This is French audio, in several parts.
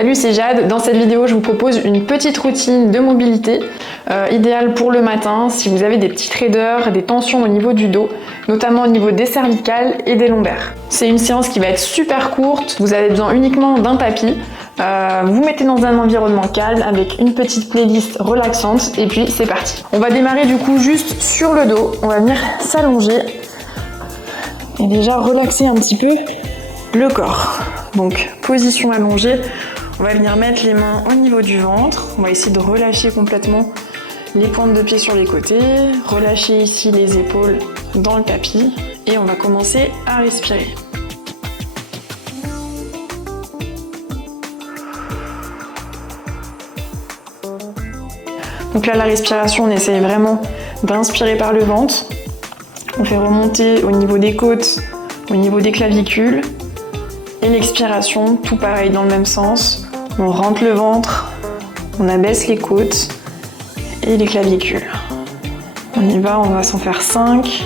Salut, c'est Jade. Dans cette vidéo, je vous propose une petite routine de mobilité idéale pour le matin si vous avez des petites raideurs, des tensions au niveau du dos, notamment au niveau des cervicales et des lombaires. C'est une séance qui va être super courte, vous avez besoin uniquement d'un tapis. Vous mettez dans un environnement calme avec une petite playlist relaxante et puis c'est parti. On va démarrer du coup juste sur le dos, on va venir s'allonger et déjà relaxer un petit peu le corps. Donc position allongée, on va venir mettre les mains au niveau du ventre, on va essayer de relâcher complètement les pointes de pied sur les côtés, relâcher ici les épaules dans le tapis et on va commencer à respirer. Donc là, la respiration, on essaye vraiment d'inspirer par le ventre. On fait remonter au niveau des côtes, au niveau des clavicules. Et l'expiration, tout pareil dans le même sens. On rentre le ventre, on abaisse les côtes et les clavicules. On y va, on va s'en faire 5.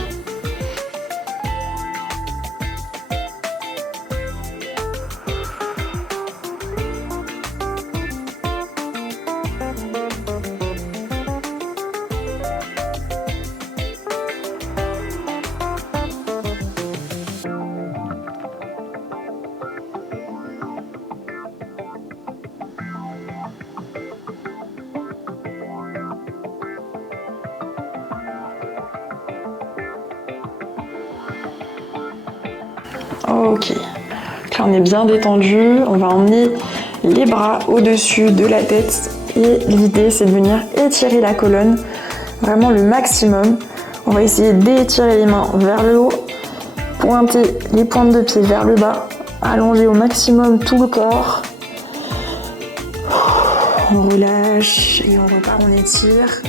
Ok, là on est bien détendu, on va emmener les bras au-dessus de la tête et l'idée c'est de venir étirer la colonne vraiment le maximum. On va essayer d'étirer les mains vers le haut, pointer les pointes de pied vers le bas, allonger au maximum tout le corps. On relâche et on repart, on étire.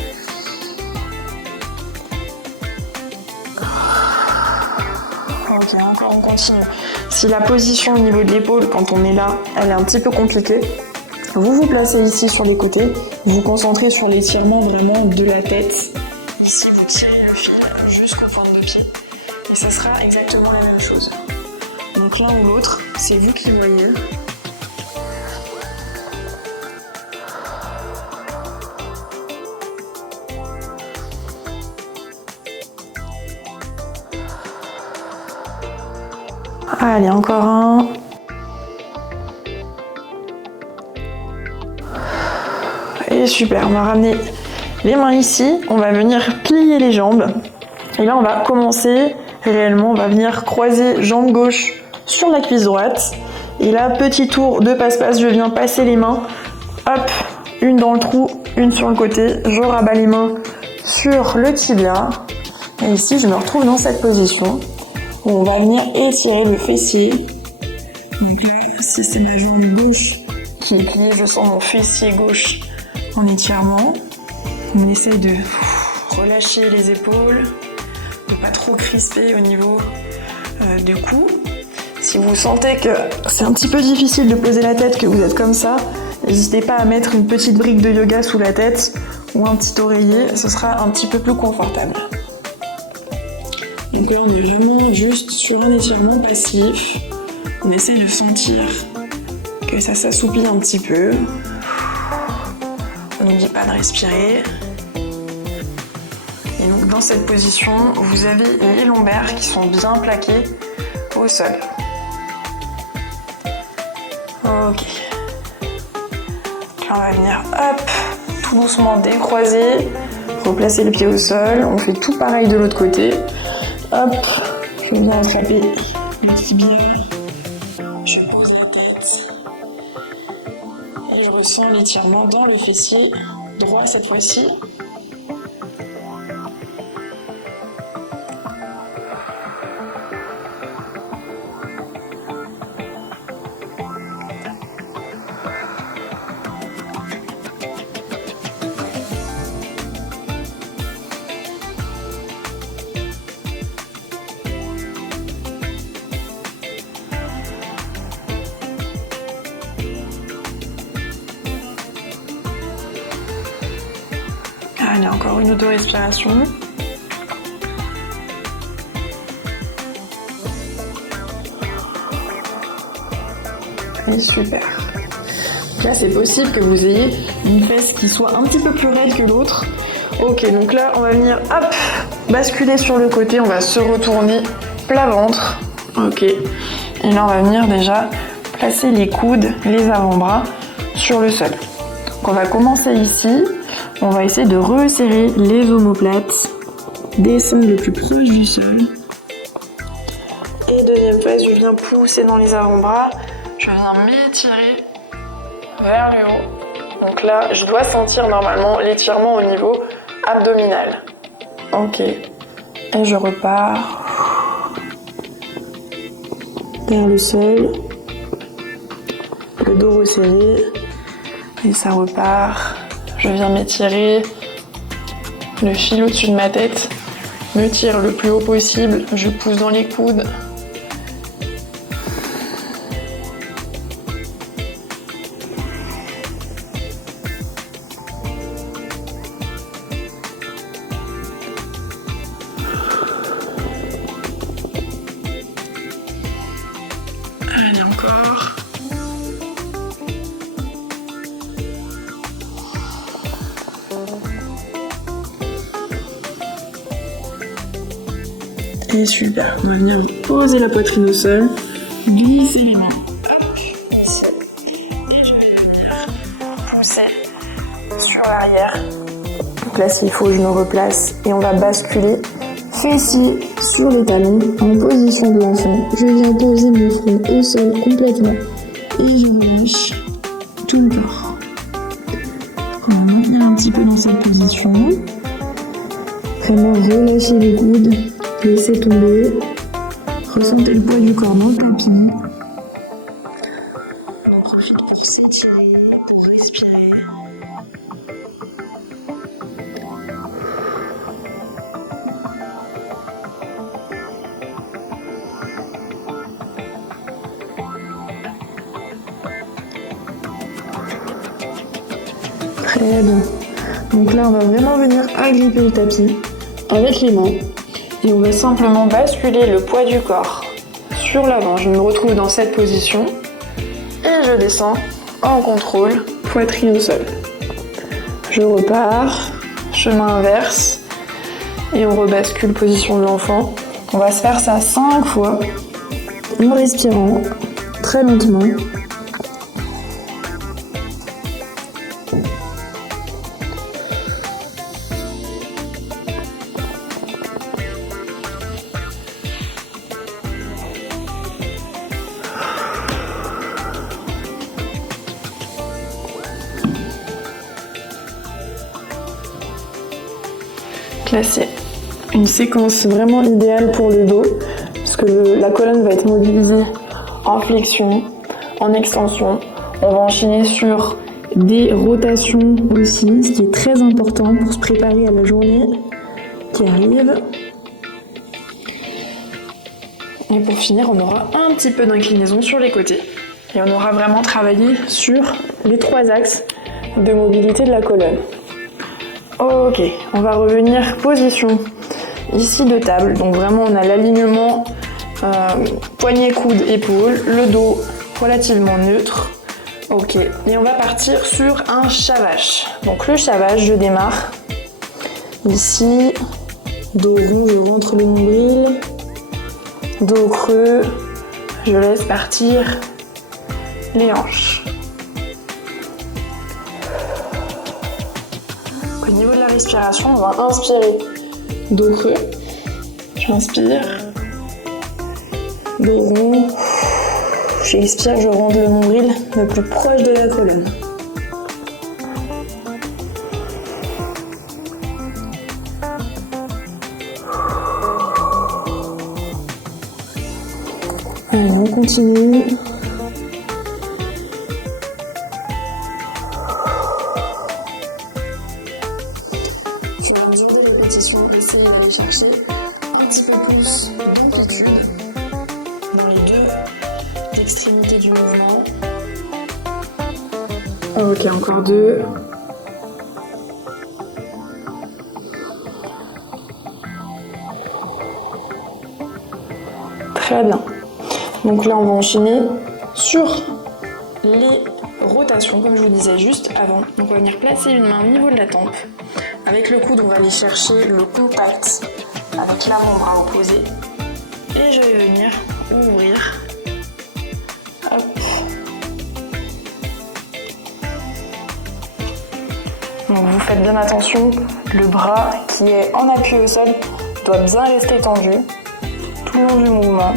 Ok, encore on continue. Si la position au niveau de l'épaule, quand on est là, elle est un petit peu compliquée, vous vous placez ici sur les côtés, vous vous concentrez sur l'étirement vraiment de la tête. Ici, vous tirez le fil jusqu'aux pointes de pied et ça sera exactement la même chose. Donc l'un ou l'autre, c'est vous qui voyez. Allez, encore un. Et super, on va ramener les mains ici, on va venir plier les jambes. Et là, on va commencer réellement, on va venir croiser jambe gauche sur la cuisse droite. Et là, petit tour de passe-passe, je viens passer les mains. Hop, une dans le trou, une sur le côté. Je rabats les mains sur le tibia. Et ici, je me retrouve dans cette position. On va venir étirer le fessier. Donc là, si c'est ma jambe gauche qui est pliée, je sens mon fessier gauche en étirement. On essaye de relâcher les épaules, de pas trop crisper au niveau du cou. Si vous sentez que c'est un petit peu difficile de poser la tête, que vous êtes comme ça, n'hésitez pas à mettre une petite brique de yoga sous la tête ou un petit oreiller, ce sera un petit peu plus confortable. Donc là, on est vraiment juste sur un étirement passif. On essaie de sentir que ça s'assouplit un petit peu. On n'oublie pas de respirer. Et donc dans cette position, vous avez les lombaires qui sont bien plaqués au sol. Ok. Là, on va venir, hop, tout doucement décroiser, replacer le pied au sol. On fait tout pareil de l'autre côté. Hop, je viens attraper le tibia, je pose la tête et je ressens l'étirement dans le fessier droit cette fois-ci. Allez, encore une auto-respiration. Et super. Là, c'est possible que vous ayez une fesse qui soit un petit peu plus raide que l'autre. Ok, donc là, on va venir, hop, basculer sur le côté. On va se retourner plat ventre. Ok. Et là, on va venir déjà placer les coudes, les avant-bras sur le sol. Donc, on va commencer ici. On va essayer de resserrer les omoplates, descendre le plus proche du sol. Et deuxième phase, je viens pousser dans les avant-bras. Je viens m'étirer vers le haut. Donc là, je dois sentir normalement l'étirement au niveau abdominal. Ok. Et je repars vers le sol. Le dos resserré. Et ça repart. Je viens m'étirer. Le fil au-dessus de ma tête. Me tire le plus haut possible. Je pousse dans les coudes. Allez, encore. Et super, on va venir poser la poitrine au sol, glisser les mains. Hop, ici. Et je vais venir pousser sur l'arrière. Donc là, s'il faut, je me replace et on va basculer fessiers sur les talons en position de l'enfant. Je viens poser mon front au sol complètement et je relâche tout le corps. On va maintenir un petit peu dans cette position. Vraiment relâcher les coudes, laisser tomber. Ressentez le poids du corps dans le tapis. On profite pour s'étirer, pour respirer. Très bien. Donc là, on va vraiment venir agripper le tapis avec les mains. Et on va simplement basculer le poids du corps sur l'avant. Je me retrouve dans cette position. Et je descends en contrôle, poitrine au sol. Je repars, chemin inverse. Et on rebascule position de l'enfant. On va se faire ça 5 fois. En respirant très lentement. Là, c'est une séquence vraiment idéale pour le dos parce que la colonne va être mobilisée en flexion, en extension. On va enchaîner sur des rotations aussi, ce qui est très important pour se préparer à la journée qui arrive. Et pour finir, on aura un petit peu d'inclinaison sur les côtés. Et on aura vraiment travaillé sur les 3 axes de mobilité de la colonne. Ok, on va revenir position ici de table. Donc vraiment on a l'alignement poignet, coude, épaule, le dos relativement neutre. Ok, et on va partir sur un chavage. Donc le chavage, je démarre ici, dos rond, je rentre le nombril, dos creux, je laisse partir les hanches. Au niveau de la respiration, on va inspirer dos creux, j'inspire, dos rond, j'expire, je rentre le nombril le plus proche de la colonne. Allez, on continue. Sur la mesure des répétitions, essayez d'aller chercher un petit peu plus d'amplitude dans les deux extrémités du mouvement. Ok, encore 2. Très bien. Donc là, on va enchaîner sur les rotations. rotation, comme je vous disais juste avant. Donc on va venir placer une main au niveau de la tempe. Avec le coude, on va aller chercher le contact avec l'avant-bras opposé. Et je vais venir ouvrir. Hop. Donc vous faites bien attention, le bras qui est en appui au sol doit bien rester tendu tout le long du mouvement.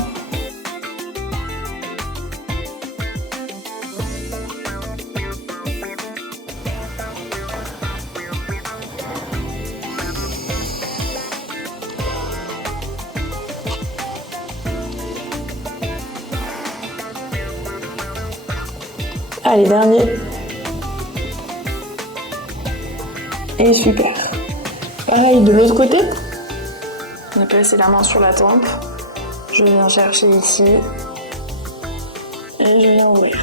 Allez, dernier. Et super. Pareil de l'autre côté. On va placer la main sur la tempe. Je viens chercher ici. Et je viens ouvrir.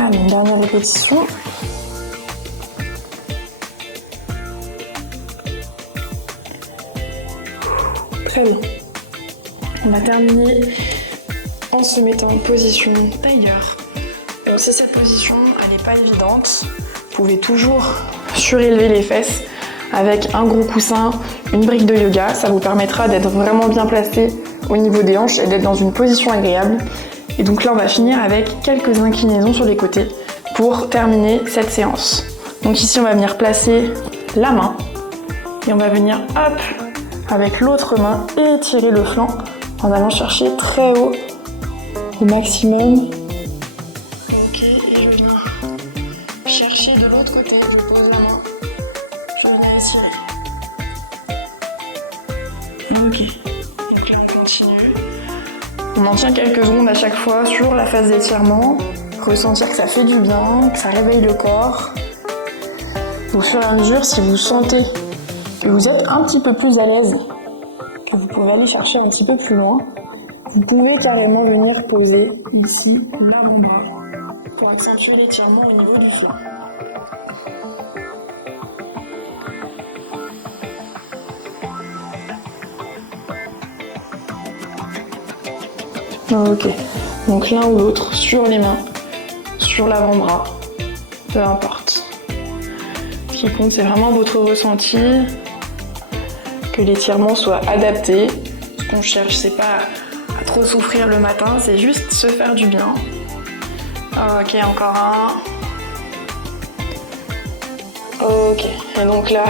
Allez, une dernière répétition. Très bien. On a terminé en se mettant en position tailleur. Et aussi cette position, elle n'est pas évidente. Vous pouvez toujours surélever les fesses avec un gros coussin, une brique de yoga. Ça vous permettra d'être vraiment bien placé au niveau des hanches et d'être dans une position agréable. Et donc là, on va finir avec quelques inclinaisons sur les côtés pour terminer cette séance. Donc ici, on va venir placer la main et on va venir, hop, avec l'autre main, étirer le flanc en allant chercher très haut au maximum. Ok, et je viens chercher de l'autre côté, je pose la main, je viens étirer. Ok, donc là, on continue. On en tient quelques secondes à chaque fois sur la phase d'étirement. Ressentir que ça fait du bien, que ça réveille le corps. Au fur et à mesure, si vous sentez que vous êtes un petit peu plus à l'aise, que vous pouvez aller chercher un petit peu plus loin, vous pouvez carrément venir poser ici l'avant-bras pour accentuer l'étirement au niveau du flanc. Ok, donc l'un ou l'autre sur les mains, sur l'avant-bras, peu importe. Ce qui compte, c'est vraiment votre ressenti, que l'étirement soit adapté. Ce qu'on cherche, c'est pas à trop souffrir le matin, c'est juste se faire du bien. Ok, encore un. Ok, et donc là,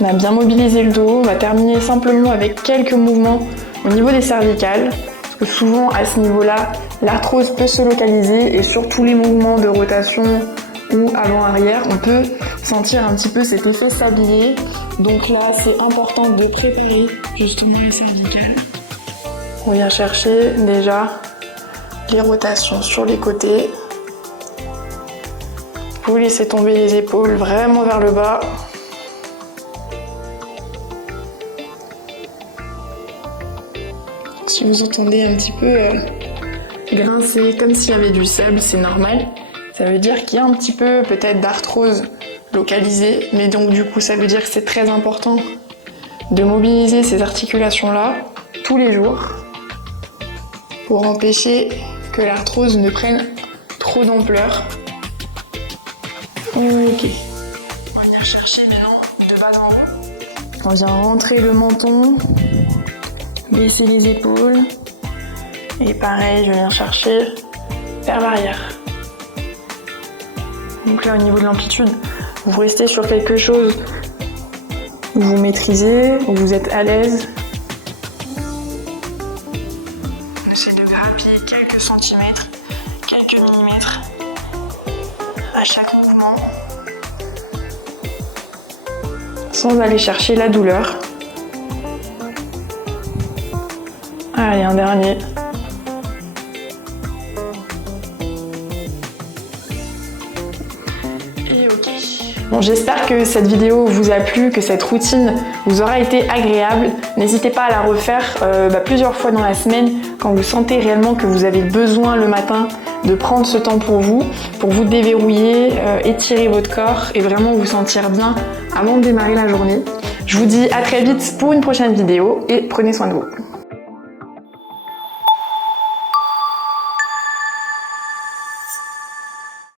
on a bien mobilisé le dos. On va terminer simplement avec quelques mouvements au niveau des cervicales. Parce que souvent, à ce niveau-là, l'arthrose peut se localiser et sur tous les mouvements de rotation ou avant-arrière, on peut sentir un petit peu cet effet sablier. Donc là, c'est important de préparer justement les cervicales. On vient chercher déjà les rotations sur les côtés. Vous laissez tomber les épaules vraiment vers le bas. Si vous entendez un petit peu grincer comme s'il y avait du sable, c'est normal. Ça veut dire qu'il y a un petit peu peut-être d'arthrose localisée, mais donc du coup ça veut dire que c'est très important de mobiliser ces articulations-là tous les jours pour empêcher que l'arthrose ne prenne trop d'ampleur. Ok. On va venir chercher maintenant de bas en haut. On vient rentrer le menton. Baisser les épaules. Et pareil, je viens chercher vers l'arrière. Donc là, au niveau de l'amplitude, vous restez sur quelque chose où vous maîtrisez, où vous êtes à l'aise. On essaie de grappiller quelques centimètres, quelques millimètres à chaque mouvement, sans aller chercher la douleur. Allez, un dernier. Et ok. Bon, j'espère que cette vidéo vous a plu, que cette routine vous aura été agréable. N'hésitez pas à la refaire plusieurs fois dans la semaine quand vous sentez réellement que vous avez besoin le matin de prendre ce temps pour vous déverrouiller, étirer votre corps et vraiment vous sentir bien avant de démarrer la journée. Je vous dis à très vite pour une prochaine vidéo et prenez soin de vous.